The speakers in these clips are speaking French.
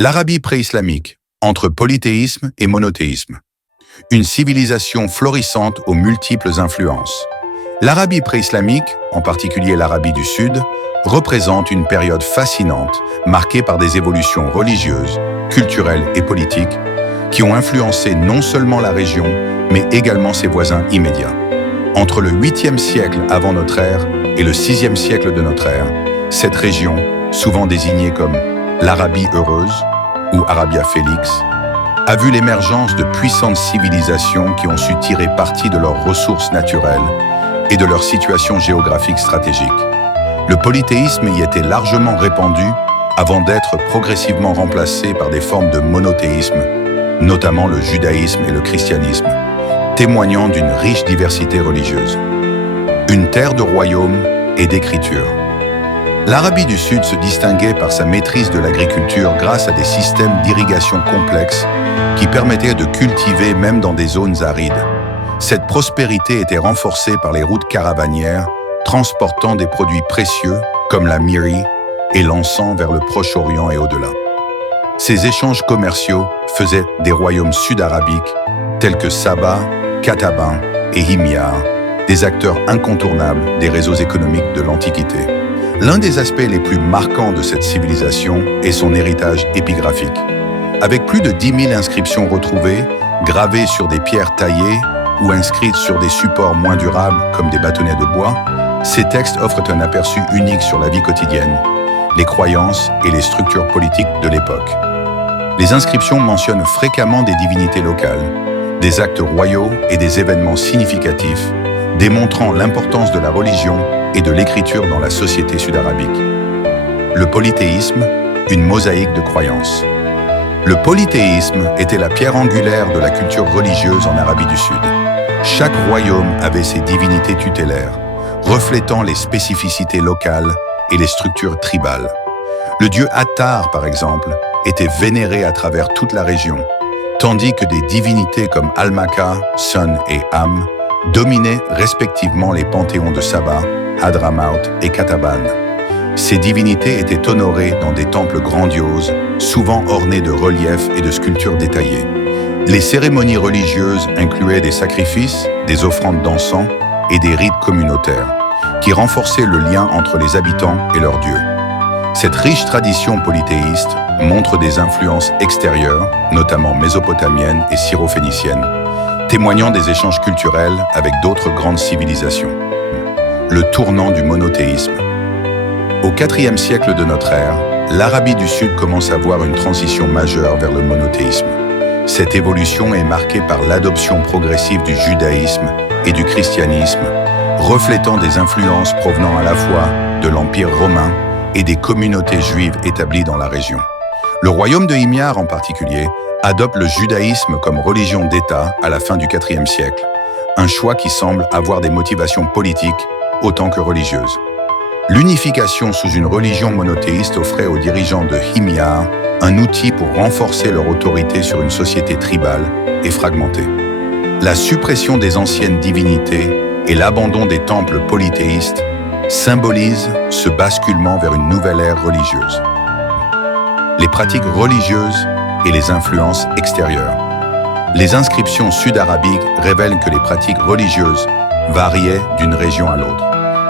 L'Arabie pré-islamique, entre polythéisme et monothéisme. Une civilisation florissante aux multiples influences. L'Arabie pré-islamique, en particulier l'Arabie du Sud, représente une période fascinante, marquée par des évolutions religieuses, culturelles et politiques, qui ont influencé non seulement la région, mais également ses voisins immédiats. Entre le 8e siècle avant notre ère et le 6e siècle de notre ère, cette région, souvent désignée comme l'Arabie heureuse ou Arabia Felix, a vu l'émergence de puissantes civilisations qui ont su tirer parti de leurs ressources naturelles et de leur situation géographique stratégique. Le polythéisme y était largement répandu avant d'être progressivement remplacé par des formes de monothéisme, notamment le judaïsme et le christianisme, témoignant d'une riche diversité religieuse. Une terre de royaumes et d'écriture. L'Arabie du Sud se distinguait par sa maîtrise de l'agriculture grâce à des systèmes d'irrigation complexes qui permettaient de cultiver même dans des zones arides. Cette prospérité était renforcée par les routes caravanières transportant des produits précieux comme la myrrhe et l'encens vers le Proche-Orient et au-delà. Ces échanges commerciaux faisaient des royaumes sud-arabiques tels que Saba, Qataban et Himyar des acteurs incontournables des réseaux économiques de l'Antiquité. L'un des aspects les plus marquants de cette civilisation est son héritage épigraphique. Avec plus de 10 000 inscriptions retrouvées, gravées sur des pierres taillées ou inscrites sur des supports moins durables comme des bâtonnets de bois, ces textes offrent un aperçu unique sur la vie quotidienne, les croyances et les structures politiques de l'époque. Les inscriptions mentionnent fréquemment des divinités locales, des actes royaux et des événements significatifs, démontrant l'importance de la religion et de l'écriture dans la société sud-arabique. Le polythéisme, une mosaïque de croyances. Le polythéisme était la pierre angulaire de la culture religieuse en Arabie du Sud. Chaque royaume avait ses divinités tutélaires, reflétant les spécificités locales et les structures tribales. Le dieu Attar, par exemple, était vénéré à travers toute la région, tandis que des divinités comme Almaka, Sun et Am dominaient respectivement les panthéons de Saba, Hadramaut et Qataban. Ces divinités étaient honorées dans des temples grandioses, souvent ornés de reliefs et de sculptures détaillées. Les cérémonies religieuses incluaient des sacrifices, des offrandes d'encens et des rites communautaires, qui renforçaient le lien entre les habitants et leurs dieux. Cette riche tradition polythéiste montre des influences extérieures, notamment mésopotamiennes et syro-phéniciennes, témoignant des échanges culturels avec d'autres grandes civilisations. Le tournant du monothéisme. Au IVe siècle de notre ère, l'Arabie du Sud commence à voir une transition majeure vers le monothéisme. Cette évolution est marquée par l'adoption progressive du judaïsme et du christianisme, reflétant des influences provenant à la fois de l'Empire romain et des communautés juives établies dans la région. Le royaume de Himyar en particulier adopte le judaïsme comme religion d'État à la fin du IVe siècle, un choix qui semble avoir des motivations politiques autant que religieuses. L'unification sous une religion monothéiste offrait aux dirigeants de Himyar un outil pour renforcer leur autorité sur une société tribale et fragmentée. La suppression des anciennes divinités et l'abandon des temples polythéistes symbolisent ce basculement vers une nouvelle ère religieuse. Les pratiques religieuses et les influences extérieures. Les inscriptions sud-arabiques révèlent que les pratiques religieuses variaient d'une région à l'autre.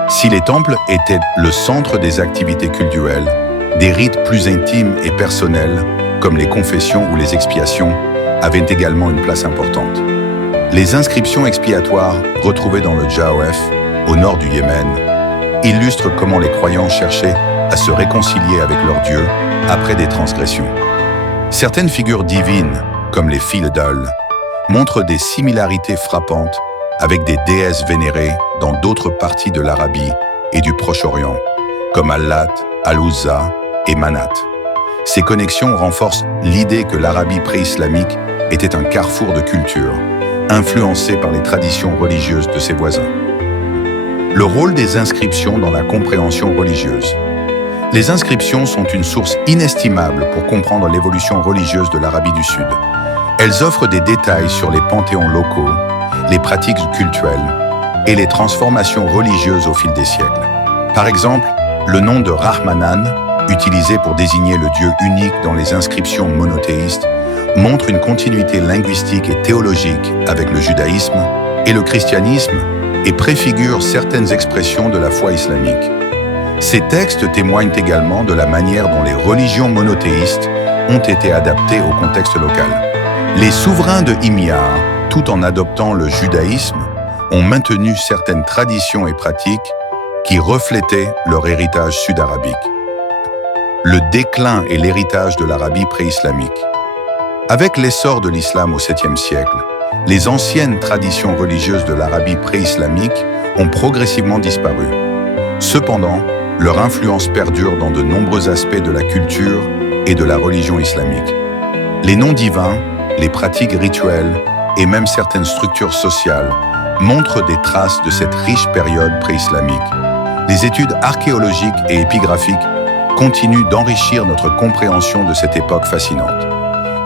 Si les temples étaient le centre des activités cultuelles, des rites plus intimes et personnels, comme les confessions ou les expiations, avaient également une place importante. Les inscriptions expiatoires retrouvées dans le Jawf, au nord du Yémen, illustrent comment les croyants cherchaient à se réconcilier avec leur Dieu après des transgressions. Certaines figures divines, comme les filles d'Al, montrent des similarités frappantes avec des déesses vénérées dans d'autres parties de l'Arabie et du Proche-Orient, comme Allat, Al-Uzza et Manat. Ces connexions renforcent l'idée que l'Arabie pré-islamique était un carrefour de culture, influencé par les traditions religieuses de ses voisins. Le rôle des inscriptions dans la compréhension religieuse. Les inscriptions sont une source inestimable pour comprendre l'évolution religieuse de l'Arabie du Sud. Elles offrent des détails sur les panthéons locaux, les pratiques cultuelles et les transformations religieuses au fil des siècles. Par exemple, le nom de Rahmanan utilisé pour désigner le Dieu unique dans les inscriptions monothéistes, montre une continuité linguistique et théologique avec le judaïsme et le christianisme et préfigure certaines expressions de la foi islamique. Ces textes témoignent également de la manière dont les religions monothéistes ont été adaptées au contexte local. Les souverains de Himyar, tout en adoptant le judaïsme, ont maintenu certaines traditions et pratiques qui reflétaient leur héritage sud-arabique. Le déclin et l'héritage de l'Arabie pré-islamique. Avec l'essor de l'islam au 7e siècle, les anciennes traditions religieuses de l'Arabie pré-islamique ont progressivement disparu. Cependant, leur influence perdure dans de nombreux aspects de la culture et de la religion islamique. Les noms divins, les pratiques rituelles et même certaines structures sociales montrent des traces de cette riche période pré-islamique. Les études archéologiques et épigraphiques continuent d'enrichir notre compréhension de cette époque fascinante.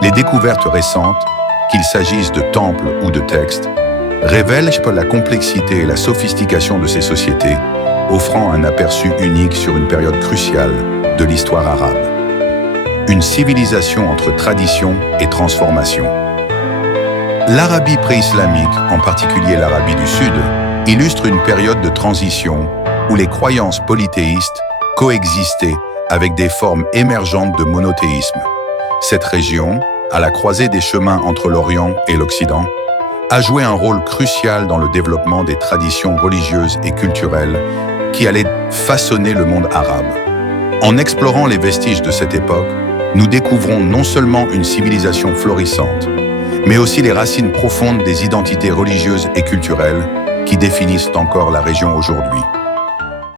Les découvertes récentes, qu'il s'agisse de temples ou de textes, révèlent la complexité et la sophistication de ces sociétés, offrant un aperçu unique sur une période cruciale de l'histoire arabe. Une civilisation entre tradition et transformation. L'Arabie pré-islamique, en particulier l'Arabie du Sud, illustre une période de transition où les croyances polythéistes coexistaient avec des formes émergentes de monothéisme. Cette région, à la croisée des chemins entre l'Orient et l'Occident, a joué un rôle crucial dans le développement des traditions religieuses et culturelles qui allaient façonner le monde arabe. En explorant les vestiges de cette époque, nous découvrons non seulement une civilisation florissante, mais aussi les racines profondes des identités religieuses et culturelles qui définissent encore la région aujourd'hui.